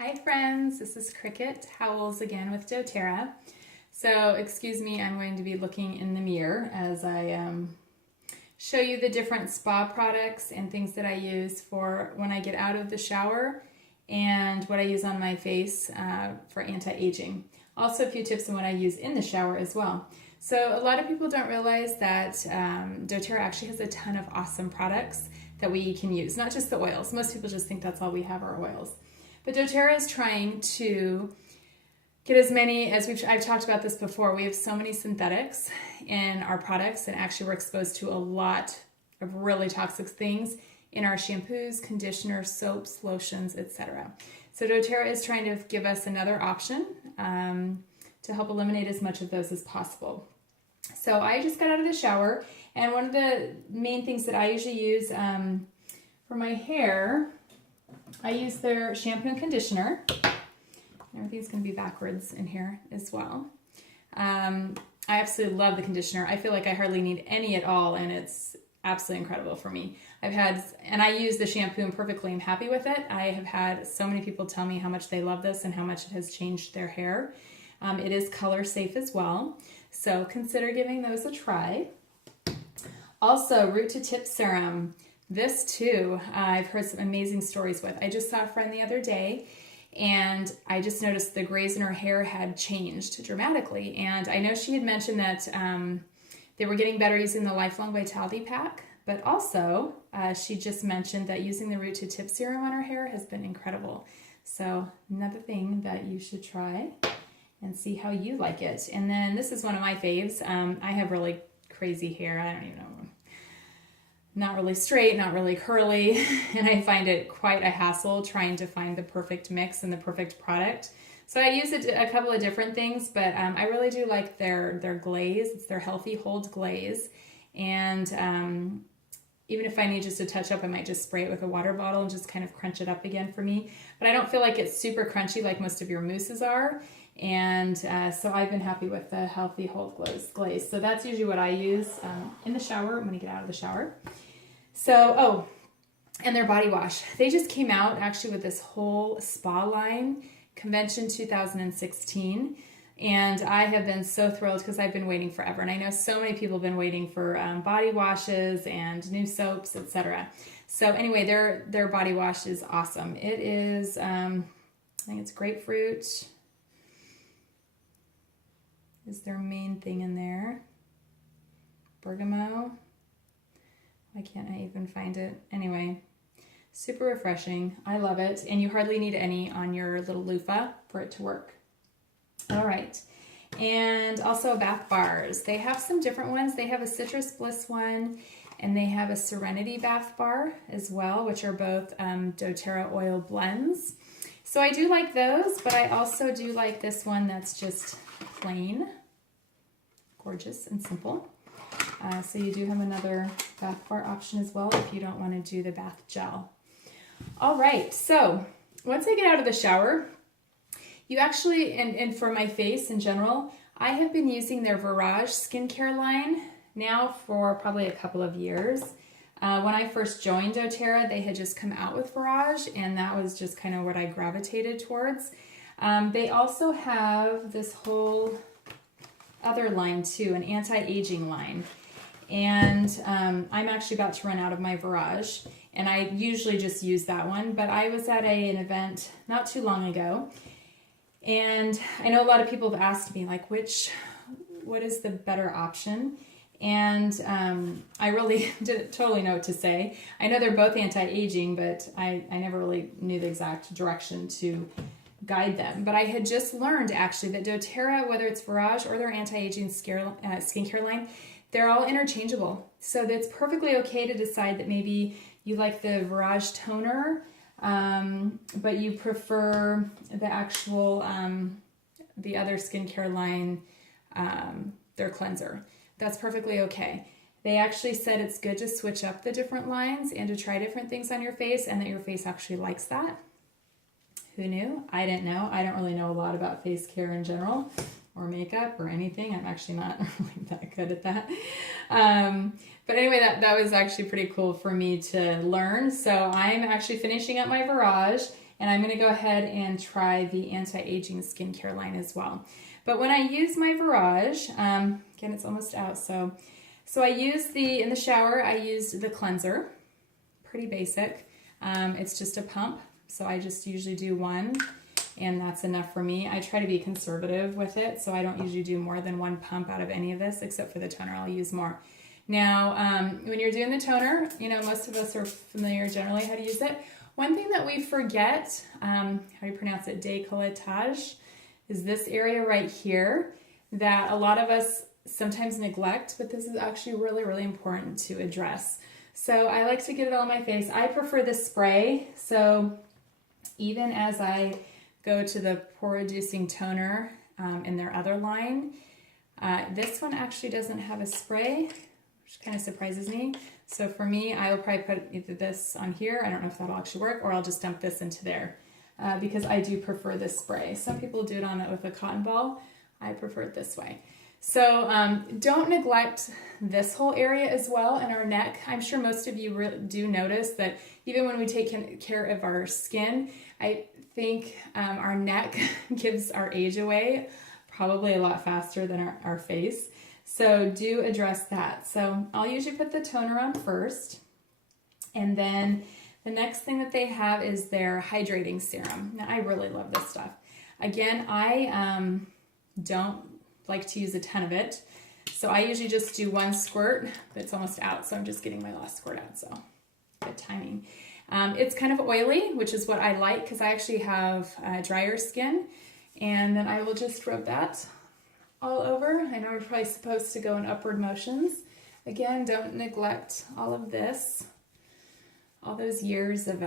Hi friends, this is Cricket Howells again with doTERRA. So excuse me, I'm going to be looking in the mirror as I show you the different spa products and things that I use for when I get out of the shower and what I use on my face for anti-aging. Also a few tips on what I use in the shower as well. So a lot of people don't realize that doTERRA actually has a ton of awesome products that we can use, not just the oils. Most people just think that's all we have are oils. But doTERRA is trying to get as many, I've talked about this before, we have so many synthetics in our products, and actually we're exposed to a lot of really toxic things in our shampoos, conditioners, soaps, lotions, etc. So doTERRA is trying to give us another option to help eliminate as much of those as possible. So I just got out of the shower, and one of the main things that I usually use for my hair, I use their shampoo and conditioner. Everything's going to be backwards in here as well. I absolutely love the conditioner. I feel like I hardly need any at all, and it's absolutely incredible for me. And I use the shampoo and perfectly am happy with it. I have had so many people tell me how much they love this and how much it has changed their hair. It is color safe as well, so consider giving those a try. Also, Root-to-Tip Serum. This too, I've heard some amazing stories with. I just saw a friend the other day, and I just noticed the grays in her hair had changed dramatically. And I know she had mentioned that they were getting better using the Lifelong Vitality Pack, but also she just mentioned that using the Root-to-Tip Serum on her hair has been incredible. So another thing that you should try and see how you like it. And then this is one of my faves. I have really crazy hair. I don't even know. Not really straight, not really curly, and I find it quite a hassle trying to find the perfect mix and the perfect product. So I use a couple of different things, but I really do like their glaze. It's their Healthy Hold Glaze, and even if I need just to touch up, I might just spray it with a water bottle and just kind of crunch it up again for me. But I don't feel like it's super crunchy like most of your mousses are, and so I've been happy with the Healthy Hold Glaze. So that's usually what I use in the shower when I get out of the shower. So, and their body wash. They just came out actually with this whole spa line, Convention 2016, and I have been so thrilled because I've been waiting forever. And I know so many people have been waiting for body washes and new soaps, etc. So anyway, their body wash is awesome. It is, I think it's grapefruit is their main thing in there. Bergamot. Why can't I even find it? Anyway, super refreshing. I love it. And you hardly need any on your little loofah for it to work. All right. And also bath bars. They have some different ones. They have a Citrus Bliss one, and they have a Serenity bath bar as well, which are both doTERRA oil blends. So I do like those, but I also do like this one that's just plain, gorgeous and simple. So you do have another bath bar option as well if you don't want to do the bath gel. All right, so once I get out of the shower, you actually, and for my face in general, I have been using their VERAGE skincare line now for probably a couple of years. When I first joined doTERRA, they had just come out with VERAGE, and that was just kind of what I gravitated towards. They also have this whole other line too, an anti-aging line. And I'm actually about to run out of my VERAGE, and I usually just use that one, but I was at an event not too long ago, and I know a lot of people have asked me, like, what is the better option? And I really didn't totally know what to say. I know they're both anti-aging, but I never really knew the exact direction to guide them. But I had just learned actually that doTERRA, whether it's VERAGE or their anti-aging skincare line, they're all interchangeable. So that's perfectly okay to decide that maybe you like the VERAGE toner, but you prefer the actual, the other skincare line, their cleanser. That's perfectly okay. They actually said it's good to switch up the different lines and to try different things on your face, and that your face actually likes that. Who knew? I didn't know. I don't really know a lot about face care in general, or makeup or anything. I'm actually not really that good at that. But anyway, that was actually pretty cool for me to learn. So I'm actually finishing up my VERAGE, And I'm going to go ahead and try the anti-aging skincare line as well. But when I use my VERAGE, again, it's almost out, so I use in the shower, I used the cleanser, pretty basic. It's just a pump, so I just usually do one, and that's enough for me. I try to be conservative with it, so I don't usually do more than one pump out of any of this, except for the toner, I'll use more. Now, when you're doing the toner, you know, most of us are familiar generally how to use it. One thing that we forget, how do you pronounce it, décolletage, is this area right here that a lot of us sometimes neglect, but this is actually really, really important to address. So I like to get it all on my face. I prefer the spray, so even as I go to the pore reducing toner in their other line, this one actually doesn't have a spray, which kind of surprises me. So for me, I will probably put either this on here, I don't know if that'll actually work, or I'll just dump this into there because I do prefer this spray. Some people do it on it with a cotton ball. I prefer it this way. So don't neglect this whole area as well, and our neck. I'm sure most of you do notice that even when we take care of our skin, I think our neck gives our age away probably a lot faster than our face. So do address that. So I'll usually put the toner on first, and then the next thing that they have is their hydrating serum. Now I really love this stuff. Again, I don't like to use a ton of it, so I usually just do one squirt, but it's almost out, so I'm just getting my last squirt out, so good timing. It's kind of oily, which is what I like because I actually have drier skin, and then I will just rub that all over. I know we're probably supposed to go in upward motions. Again, don't neglect all of this, all those years of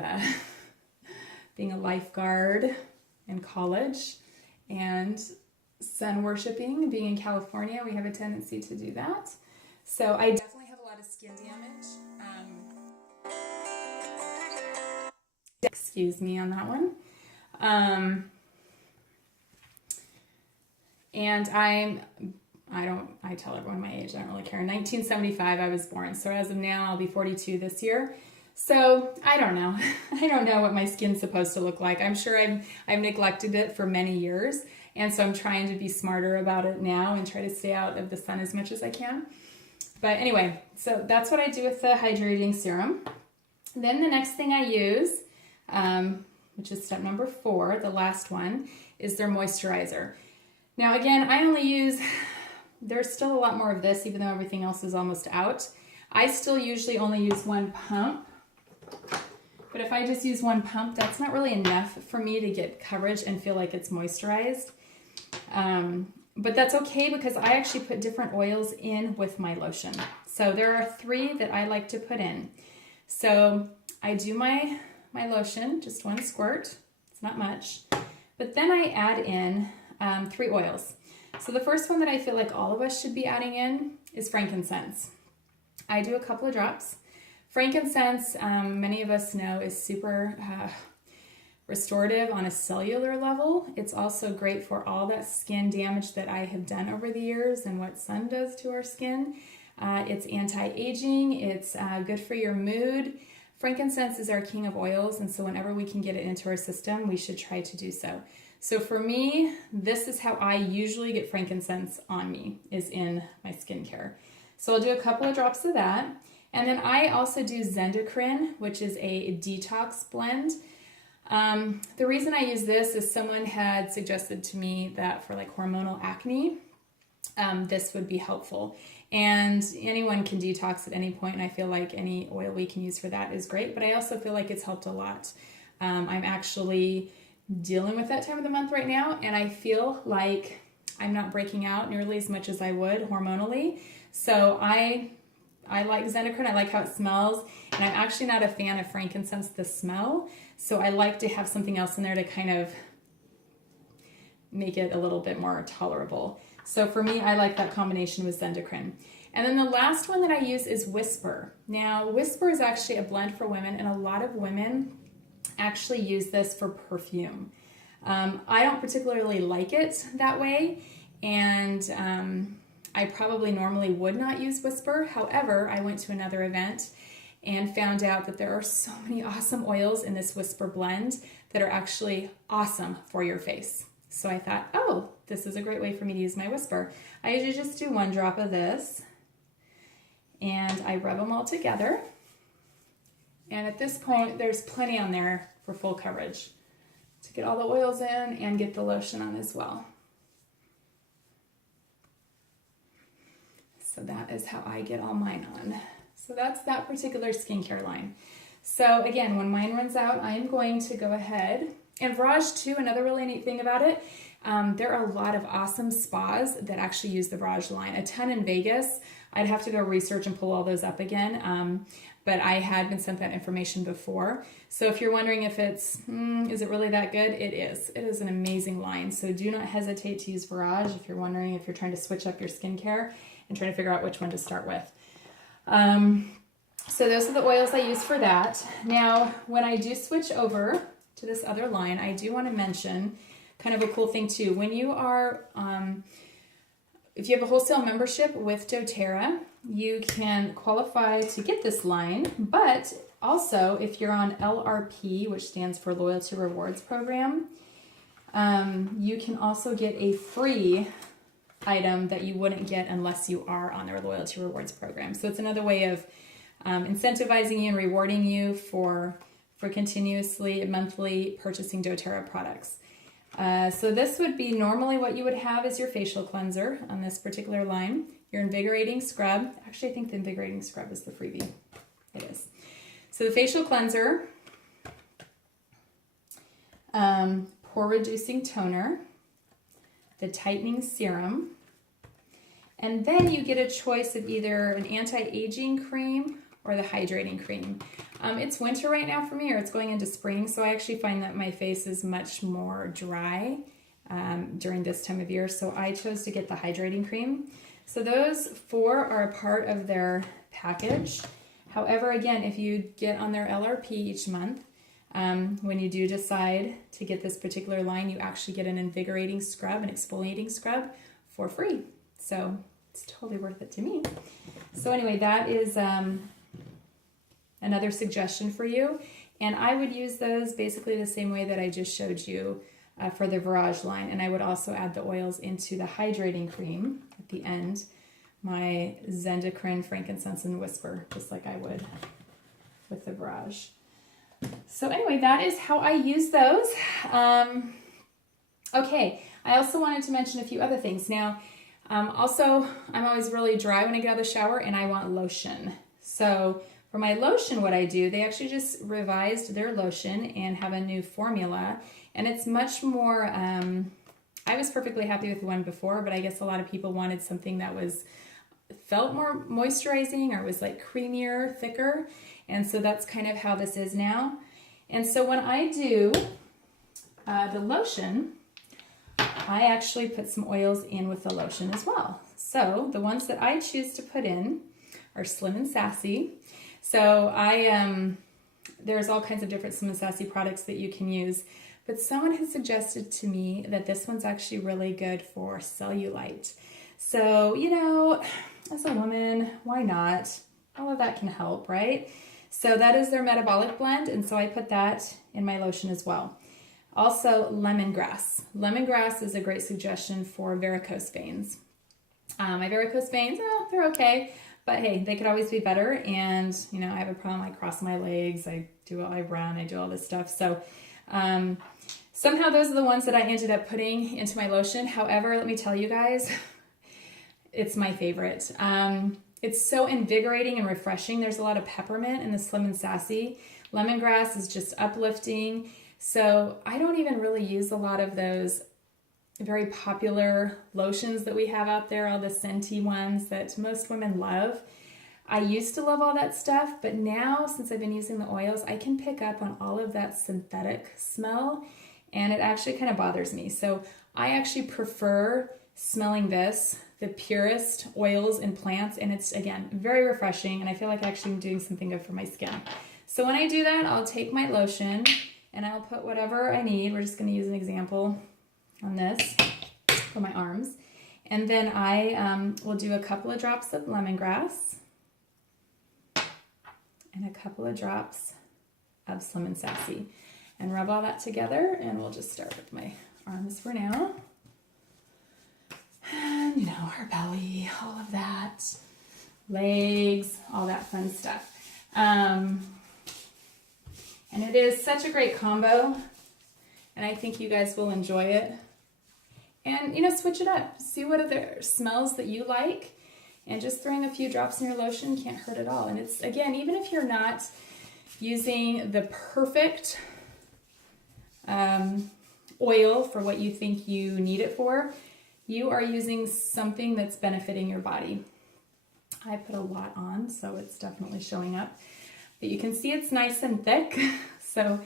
being a lifeguard in college and sun worshiping. Being in California, we have a tendency to do that. So I definitely have a lot of skin damage. Excuse me on that one. And I tell everyone my age, I don't really care. In 1975, I was born. So as of now, I'll be 42 this year. So I don't know. I don't know what my skin's supposed to look like. I'm sure I've neglected it for many years. And so I'm trying to be smarter about it now and try to stay out of the sun as much as I can. But anyway, so that's what I do with the hydrating serum. Then the next thing I use, which is step number 4, the last one, is their moisturizer. Now again, I only use, there's still a lot more of this even though everything else is almost out. I still usually only use one pump. But if I just use one pump, that's not really enough for me to get coverage and feel like it's moisturized. But that's okay because I actually put different oils in with my lotion. So there are 3 that I like to put in. So I do my lotion, just one squirt. It's not much. But then I add in 3 oils. So the first one that I feel like all of us should be adding in is frankincense. I do a couple of drops. Frankincense, many of us know, is super restorative on a cellular level. It's also great for all that skin damage that I have done over the years and what sun does to our skin. It's anti-aging. It's good for your mood. Frankincense is our king of oils, and so whenever we can get it into our system, we should try to do so. So for me, this is how I usually get frankincense on me, is in my skincare. So I'll do a couple of drops of that. And then I also do Zendocrine, which is a detox blend. The reason I use this is someone had suggested to me that for like hormonal acne, this would be helpful. And anyone can detox at any point, and I feel like any oil we can use for that is great, but I also feel like it's helped a lot. I'm actually dealing with that time of the month right now, and I feel like I'm not breaking out nearly as much as I would hormonally. So I like Zendocrine. I like how it smells, and I'm actually not a fan of frankincense, the smell, so I like to have something else in there to kind of make it a little bit more tolerable. So for me, I like that combination with Zendocrine. And then the last one that I use is Whisper. Now, Whisper is actually a blend for women, and a lot of women actually use this for perfume. I don't particularly like it that way, and I probably normally would not use Whisper. However, I went to another event and found out that there are so many awesome oils in this Whisper blend that are actually awesome for your face. So I thought, oh, this is a great way for me to use my whisper. I usually just do 1 drop of this and I rub them all together. And at this point, there's plenty on there for full coverage to get all the oils in and get the lotion on as well. So that is how I get all mine on. So that's that particular skincare line. So again, when mine runs out, I am going to go ahead. And VERAGE too, another really neat thing about it, there are a lot of awesome spas that actually use the VERAGE line. A ton in Vegas. I'd have to go research and pull all those up again. But I had been sent that information before. So if you're wondering if it's, is it really that good? It is. It is an amazing line. So do not hesitate to use VERAGE if you're wondering if you're trying to switch up your skincare and trying to figure out which one to start with. So those are the oils I use for that. Now, when I do switch over to this other line, I do want to mention kind of a cool thing too. When you are, if you have a wholesale membership with doTERRA, you can qualify to get this line, but also if you're on LRP, which stands for Loyalty Rewards Program, you can also get a free item that you wouldn't get unless you are on their Loyalty Rewards Program. So it's another way of incentivizing you and rewarding you for continuously monthly purchasing doTERRA products. So this would be normally what you would have as your facial cleanser on this particular line. Your invigorating scrub. Actually, I think the invigorating scrub is the freebie. It is. So the facial cleanser, pore reducing toner, the tightening serum, and then you get a choice of either an anti-aging cream or the hydrating cream. It's winter right now for me, or it's going into spring, so I actually find that my face is much more dry during this time of year, so I chose to get the hydrating cream. So those 4 are a part of their package. However, again, if you get on their LRP each month, when you do decide to get this particular line, you actually get an invigorating scrub, an exfoliating scrub for free. So it's totally worth it to me. So anyway, that is another suggestion for you. And I would use those basically the same way that I just showed you for the VERAGE line. And I would also add the oils into the hydrating cream at the end, my Zendocrine, Frankincense, and Whisper, just like I would with the VERAGE. So anyway, that is how I use those. Okay, I also wanted to mention a few other things. Now, also, I'm always really dry when I get out of the shower and I want lotion. So for my lotion, what I do, they actually just revised their lotion and have a new formula. And it's much more, I was perfectly happy with the one before, but I guess a lot of people wanted something that felt more moisturizing or was like creamier, thicker. And so that's kind of how this is now. And so when I do the lotion, I actually put some oils in with the lotion as well. So the ones that I choose to put in are Slim and Sassy. So there's all kinds of different Slim and Sassy products that you can use, but someone has suggested to me that this one's actually really good for cellulite. So, you know, as a woman, why not? All of that can help, right? So that is their metabolic blend, and so I put that in my lotion as well. Also, lemongrass. Lemongrass is a great suggestion for varicose veins. My varicose veins, they're okay, but hey, they could always be better. And you know, I have a problem. I cross my legs. I run. I do all this stuff. So somehow those are the ones that I ended up putting into my lotion. However, let me tell you guys, it's my favorite. It's so invigorating and refreshing. There's a lot of peppermint in the Slim and Sassy. Lemongrass is just uplifting. So I don't even really use a lot of those very popular lotions that we have out there, all the scenty ones that most women love. I used to love all that stuff, but now since I've been using the oils, I can pick up on all of that synthetic smell, and it actually kind of bothers me. So I actually prefer smelling this, the purest oils and plants, and it's, again, very refreshing, and I feel like actually I'm doing something good for my skin. So when I do that, I'll take my lotion, and I'll put whatever I need. We're just going to use an example on this for my arms. And then I will do a couple of drops of lemongrass and a couple of drops of Slim and Sassy. and rub all that together. And we'll just start with my arms for now. And, you know, our belly, all of that, legs, all that fun stuff. And it is such a great combo, and I think you guys will enjoy it. And, you know, switch it up. See what other smells that you like, and just throwing a few drops in your lotion can't hurt at all. And it's, again, even if you're not using the perfect oil for what you think you need it for, you are using something that's benefiting your body. I put a lot on, so it's definitely showing up. But you can see it's nice and thick, so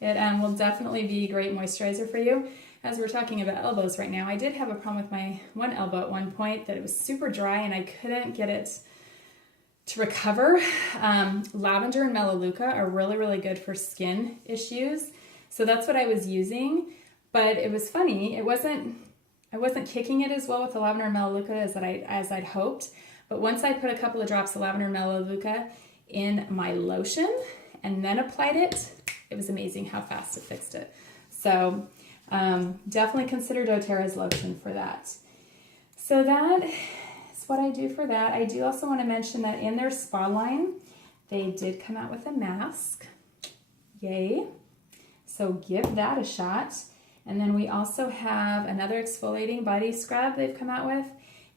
it will definitely be a great moisturizer for you. As we're talking about elbows right now, I did have a problem with my one elbow at one point, that it was super dry and I couldn't get it to recover. Lavender and melaleuca are really, really good for skin issues. So that's what I was using, but it was funny. I wasn't kicking it as well with the lavender and melaleuca as I'd hoped. But once I put a couple of drops of lavender and melaleuca in my lotion and then applied it, it was amazing how fast it fixed it. So definitely consider doTERRA's lotion for that. So that is what I do for that. I do also want to mention that in their spa line, they did come out with a mask. Yay. So give that a shot. And then we also have another exfoliating body scrub they've come out with,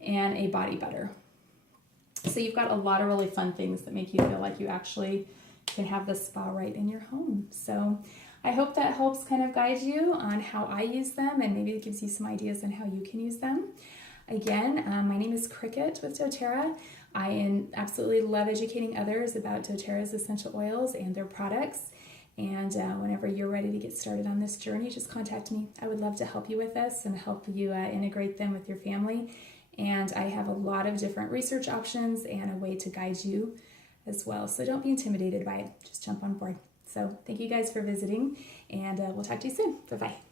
and a body butter. So you've got a lot of really fun things that make you feel like you actually can have the spa right in your home. So I hope that helps kind of guide you on how I use them, and maybe it gives you some ideas on how you can use them. Again, my name is Cricket with doTERRA. I absolutely love educating others about doTERRA's essential oils and their products. And whenever you're ready to get started on this journey, just contact me. I would love to help you with this and help you integrate them with your family. And I have a lot of different research options and a way to guide you as well. So don't be intimidated by it. Just jump on board. So thank you guys for visiting, and we'll talk to you soon. Bye-bye.